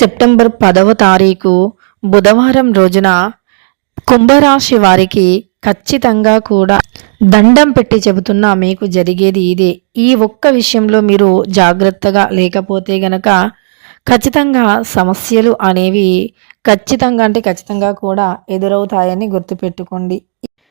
September పదవ తారీఖు బుధవారం రోజున కుంభరాశి వారికి ఖచ్చితంగా కూడా దండం పెట్టి చెబుతున్నా మీకు జరిగేది ఇదే. ఈ ఒక్క విషయంలో మీరు జాగ్రత్తగా లేకపోతే గనక ఖచ్చితంగా సమస్యలు అనేవి ఖచ్చితంగా అంటే ఖచ్చితంగా కూడా ఎదురవుతాయని గుర్తుపెట్టుకోండి.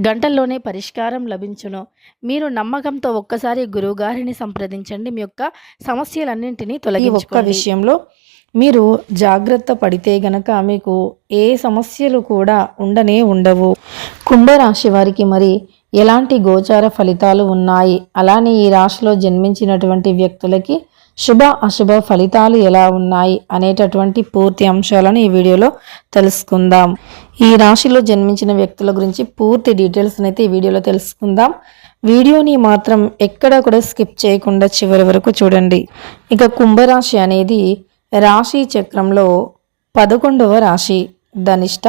గంటల్లోనే పరిష్కారం లభించును. మీరు నమ్మకంతో ఒక్కసారి గురువుగారిని సంప్రదించండి. మీ యొక్క సమస్యలన్నింటినీ తొలగి ఒక్క విషయంలో మీరు జాగ్రత్త పడితే గనక మీకు ఏ సమస్యలు కూడా ఉండనే ఉండవు. కుంభరాశి వారికి మరి ఎలాంటి గోచార ఫలితాలు ఉన్నాయి? అలానే ఈ రాశిలో జన్మించినటువంటి వ్యక్తులకి శుభ అశుభ ఫలితాలు ఎలా ఉన్నాయి అనేటటువంటి పూర్తి అంశాలను ఈ వీడియోలో తెలుసుకుందాం. ఈ రాశిలో జన్మించిన వ్యక్తుల గురించి పూర్తి డీటెయిల్స్ని అయితే ఈ వీడియోలో తెలుసుకుందాం. వీడియోని మాత్రం ఎక్కడ కూడా స్కిప్ చేయకుండా చివరి వరకు చూడండి. ఇక కుంభరాశి అనేది రాశి చక్రంలో పదకొండవ రాశి. ధనిష్ట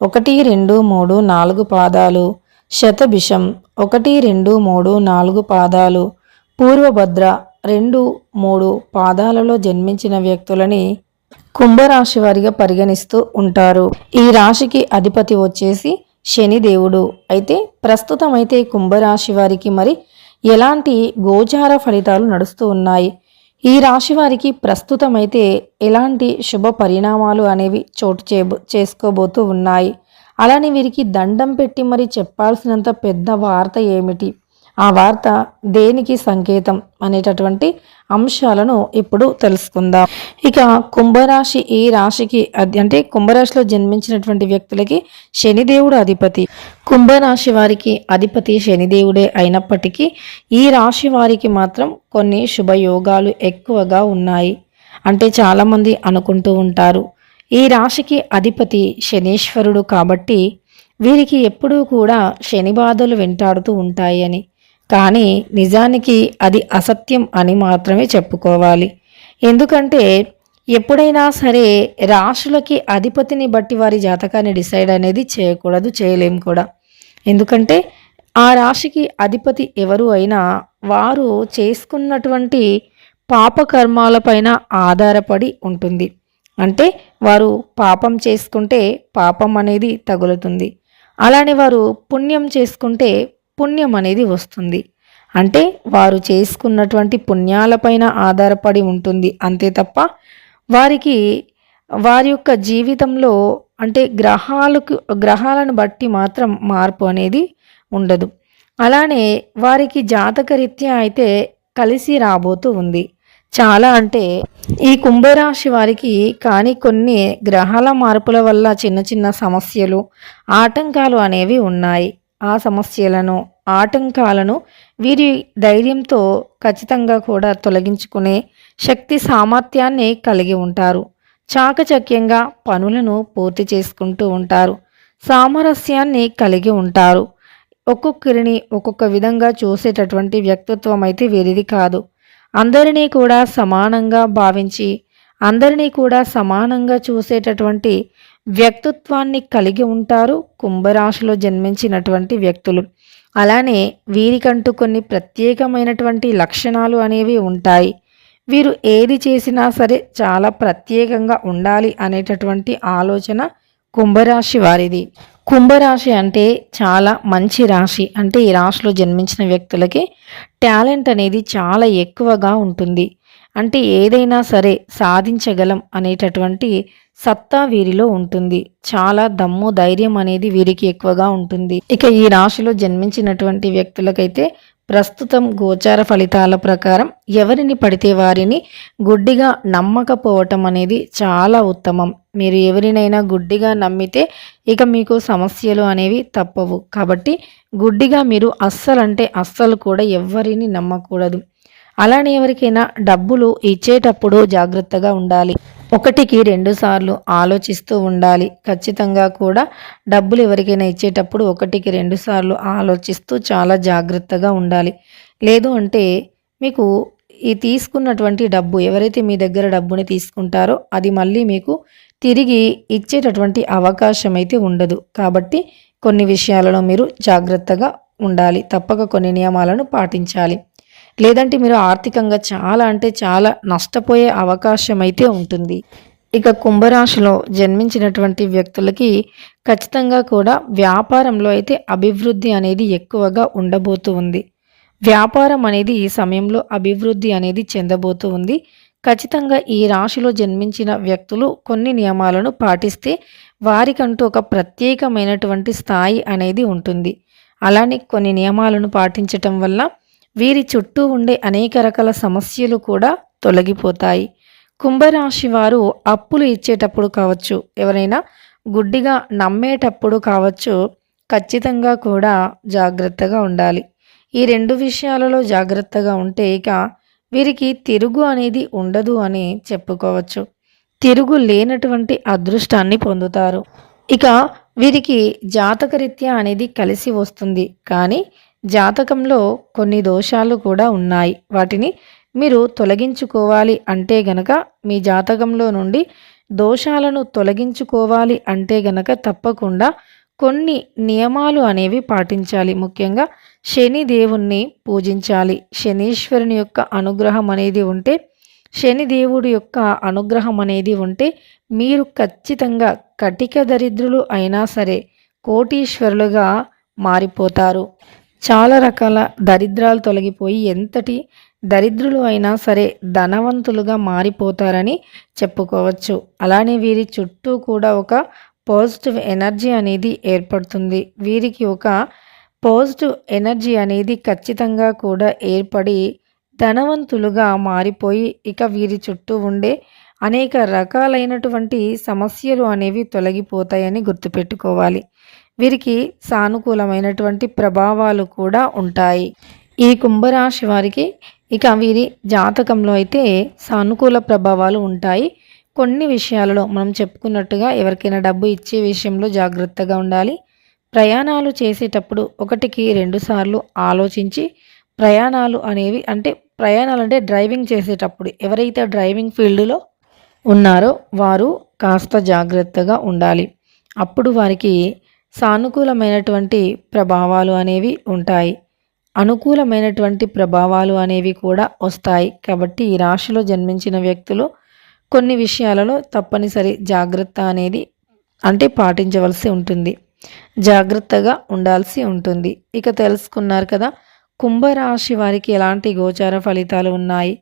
ఒకటి రెండు మూడు నాలుగు పాదాలు. శతభిషం ఒకటి రెండు మూడు నాలుగు పాదాలు. పూర్వభద్ర రెండు మూడు పాదాలలో జన్మించిన వ్యక్తులని కుంభరాశి వారిగా పరిగణిస్తూ ఉంటారు. ఈ రాశికి అధిపతి వచ్చేసి శనిదేవుడు అయితే ప్రస్తుతం అయితే కుంభరాశి వారికి మరి ఎలాంటి గోచార ఫలితాలు నడుస్తూ ఉన్నాయి? ఈ రాశి వారికి ప్రస్తుతం అయితే ఎలాంటి శుభ పరిణామాలు అనేవి చోటు చే చేసుకోబోతూ ఉన్నాయి? అలానే వీరికి దండం పెట్టి మరి చెప్పాల్సినంత పెద్ద వార్త ఏమిటి? ఆ వార్త దేనికి సంకేతం అనేటటువంటి అంశాలను ఇప్పుడు తెలుసుకుందాం. ఇక కుంభరాశి ఈ రాశికి అంటే కుంభరాశిలో జన్మించినటువంటి వ్యక్తులకి శనిదేవుడు అధిపతి. కుంభరాశి వారికి అధిపతి శనిదేవుడే అయినప్పటికీ ఈ రాశి వారికి మాత్రం కొన్ని శుభయోగాలు ఎక్కువగా ఉన్నాయి. అంటే చాలామంది అనుకుంటూ ఉంటారు ఈ రాశికి అధిపతి శనీశ్వరుడు కాబట్టి వీరికి ఎప్పుడూ కూడా శని బాధలు వెంటాడుతూ ఉంటాయి అని కానీ నిజానికి అది అసత్యం అని మాత్రమే చెప్పుకోవాలి. ఎందుకంటే ఎప్పుడైనా సరే రాశులకి అధిపతిని బట్టి వారి జాతకాన్ని డిసైడ్ అనేది చేయకూడదు చేయలేం కూడా. ఎందుకంటే ఆ రాశికి అధిపతి ఎవరు అయినా వారు చేసుకున్నటువంటి పాపకర్మాలపైన ఆధారపడి ఉంటుంది. అంటే వారు పాపం చేసుకుంటే పాపం అనేది తగులుతుంది. అలానే వారు పుణ్యం చేసుకుంటే పుణ్యం అనేది వస్తుంది. అంటే వారు చేసుకున్నటువంటి పుణ్యాలపైన ఆధారపడి ఉంటుంది. అంతే తప్ప వారికి వారి యొక్క జీవితంలో అంటే గ్రహాలకు గ్రహాలను బట్టి మాత్రం మార్పు అనేది ఉండదు. అలానే వారికి జాతకరీత్యా అయితే కలిసి రాబోతూ ఉంది. చాలా అంటే ఈ కుంభరాశి వారికి కానీ కొన్ని గ్రహాల మార్పుల వల్ల చిన్న చిన్న సమస్యలు ఆటంకాలు అనేవి ఉన్నాయి. ఆ సమస్యలను ఆటంకాలను వీరి ధైర్యంతో ఖచ్చితంగా కూడా తొలగించుకునే శక్తి సామర్థ్యాన్ని కలిగి ఉంటారు. చాకచక్యంగా పనులను పూర్తి చేసుకుంటూ ఉంటారు. సామరస్యాన్ని కలిగి ఉంటారు. ఒక్కొక్కరిని ఒక్కొక్క విధంగా చూసేటటువంటి వ్యక్తిత్వం అయితే వీరిది కాదు. అందరినీ కూడా సమానంగా భావించి అందరినీ కూడా సమానంగా చూసేటటువంటి వ్యక్తిత్వాన్ని కలిగి ఉంటారు కుంభరాశిలో జన్మించినటువంటి వ్యక్తులు. అలానే వీరికంటూ కొన్ని ప్రత్యేకమైనటువంటి లక్షణాలు అనేవి ఉంటాయి. వీరు ఏది చేసినా సరే చాలా ప్రత్యేకంగా ఉండాలి అనేటటువంటి ఆలోచన కుంభరాశి వారిది. కుంభరాశి అంటే చాలా మంచి రాశి. అంటే ఈ రాశిలో జన్మించిన వ్యక్తులకి టాలెంట్ అనేది చాలా ఎక్కువగా ఉంటుంది. అంటే ఏదైనా సరే సాధించగలం అనేటటువంటి సత్తా వీరిలో ఉంటుంది. చాలా దమ్ము ధైర్యం అనేది వీరికి ఎక్కువగా ఉంటుంది. ఇక ఈ రాశిలో జన్మించినటువంటి వ్యక్తులకైతే ప్రస్తుతం గోచార ఫలితాల ప్రకారం ఎవరిని పడితే వారిని గుడ్డిగా నమ్మకపోవటం అనేది చాలా ఉత్తమం. మీరు ఎవరినైనా గుడ్డిగా నమ్మితే ఇక మీకు సమస్యలు అనేవి తప్పవు. కాబట్టి గుడ్డిగా మీరు అస్సలంటే అస్సలు కూడా ఎవరిని నమ్మకూడదు. అలానే ఎవరికైనా డబ్బులు ఇచ్చేటప్పుడు జాగ్రత్తగా ఉండాలి. ఒకటికి రెండు సార్లు ఆలోచిస్తూ ఉండాలి. ఖచ్చితంగా కూడా డబ్బులు ఎవరికైనా ఇచ్చేటప్పుడు ఒకటికి రెండు సార్లు ఆలోచిస్తూ చాలా జాగ్రత్తగా ఉండాలి. లేదు అంటే మీకు ఈ తీసుకున్నటువంటి డబ్బు ఎవరైతే మీ దగ్గర డబ్బుని తీసుకుంటారో అది మళ్ళీ మీకు తిరిగి ఇచ్చేటటువంటి అవకాశం అయితే ఉండదు. కాబట్టి కొన్ని విషయాలలో మీరు జాగ్రత్తగా ఉండాలి. తప్పక కొన్ని నియమాలను పాటించాలి. లేదంటే మీరు ఆర్థికంగా చాలా అంటే చాలా నష్టపోయే అవకాశం అయితే ఉంటుంది. ఇక కుంభరాశిలో జన్మించినటువంటి వ్యక్తులకి ఖచ్చితంగా కూడా వ్యాపారంలో అయితే అభివృద్ధి అనేది ఎక్కువగా ఉండబోతూ ఉంది. వ్యాపారం అనేది ఈ సమయంలో అభివృద్ధి అనేది చెందబోతూ ఉంది. ఖచ్చితంగా ఈ రాశిలో జన్మించిన వ్యక్తులు కొన్ని నియమాలను పాటిస్తే వారికంటూ ఒక ప్రత్యేకమైనటువంటి స్థాయి అనేది ఉంటుంది. అలానే కొన్ని నియమాలను పాటించటం వల్ల వీరి చుట్టూ ఉండే అనేక రకాల సమస్యలు కూడా తొలగిపోతాయి. కుంభరాశి వారు అప్పులు ఇచ్చేటప్పుడు కావచ్చు ఎవరైనా గుడ్డిగా నమ్మేటప్పుడు కావచ్చు ఖచ్చితంగా కూడా జాగ్రత్తగా ఉండాలి. ఈ రెండు విషయాలలో జాగ్రత్తగా ఉంటే ఇక వీరికి తిరుగు అనేది ఉండదు అని చెప్పుకోవచ్చు. తిరుగు లేనటువంటి అదృష్టాన్ని పొందుతారు. ఇక వీరికి జాతకరీత్యా అనేది కలిసి వస్తుంది. కానీ జాతకంలో కొన్ని దోషాలు కూడా ఉన్నాయి. వాటిని మీరు తొలగించుకోవాలి అంటే గనక మీ జాతకంలో నుండి దోషాలను తొలగించుకోవాలి అంటే గనక తప్పకుండా కొన్ని నియమాలు అనేవి పాటించాలి. ముఖ్యంగా శని దేవుణ్ణి పూజించాలి. శనీశ్వరుని యొక్క అనుగ్రహం అనేది ఉంటే శని దేవుడి యొక్క అనుగ్రహం అనేది ఉంటే మీరు ఖచ్చితంగా కటిక దరిద్రులు అయినా సరే కోటీశ్వరులుగా మారిపోతారు. చాలా రకాల దరిద్రాలు తొలగిపోయి ఎంతటి దరిద్రులు అయినా సరే ధనవంతులుగా మారిపోతారని చెప్పుకోవచ్చు. అలానే వీరి చుట్టూ కూడా ఒక పాజిటివ్ ఎనర్జీ అనేది ఏర్పడుతుంది. వీరికి ఒక పాజిటివ్ ఎనర్జీ అనేది ఖచ్చితంగా కూడా ఏర్పడి ధనవంతులుగా మారిపోయి ఇక వీరి చుట్టూ ఉండే అనేక రకాలైనటువంటి సమస్యలు అనేవి తొలగిపోతాయని గుర్తుపెట్టుకోవాలి. వీరికి సానుకూలమైనటువంటి ప్రభావాలు కూడా ఉంటాయి. ఈ కుంభరాశి వారికి ఇక వీరి జాతకంలో అయితే సానుకూల ప్రభావాలు ఉంటాయి. కొన్ని విషయాలలో మనం చెప్పుకున్నట్టుగా ఎవరికైనా డబ్బు ఇచ్చే విషయంలో జాగ్రత్తగా ఉండాలి. ప్రయాణాలు చేసేటప్పుడు ఒకటికి రెండు సార్లు ఆలోచించి ప్రయాణాలు అనేవి అంటే ప్రయాణాలు అంటే డ్రైవింగ్ చేసేటప్పుడు ఎవరైతే డ్రైవింగ్ ఫీల్డ్లో ఉన్నారో వారు కాస్త జాగ్రత్తగా ఉండాలి. అప్పుడు వారికి సానుకూలమైనటువంటి ప్రభావాలు అనేవి ఉంటాయి. అనుకూలమైనటువంటి ప్రభావాలు అనేవి కూడా వస్తాయి. కాబట్టి ఈ రాశిలో జన్మించిన వ్యక్తులు కొన్ని విషయాలలో తప్పనిసరి జాగ్రత్త అనేది అంటే పాటించవలసి ఉంటుంది. జాగ్రత్తగా ఉండాల్సి ఉంటుంది. ఇక తెలుసుకున్నారు కదా కుంభరాశి వారికి ఎలాంటి గోచార ఫలితాలు ఉన్నాయి?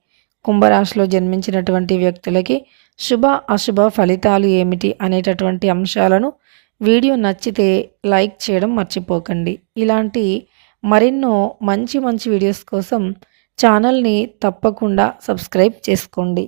కుంభరాశిలో జన్మించినటువంటి వ్యక్తులకి శుభ అశుభ ఫలితాలు ఏమిటి అనేటటువంటి అంశాలను వీడియో నచ్చితే లైక్ చేయడం మర్చిపోకండి. ఇలాంటి మరెన్నో మంచి మంచి వీడియోస్ కోసం ఛానల్ని తప్పకుండా సబ్స్క్రైబ్ చేసుకోండి.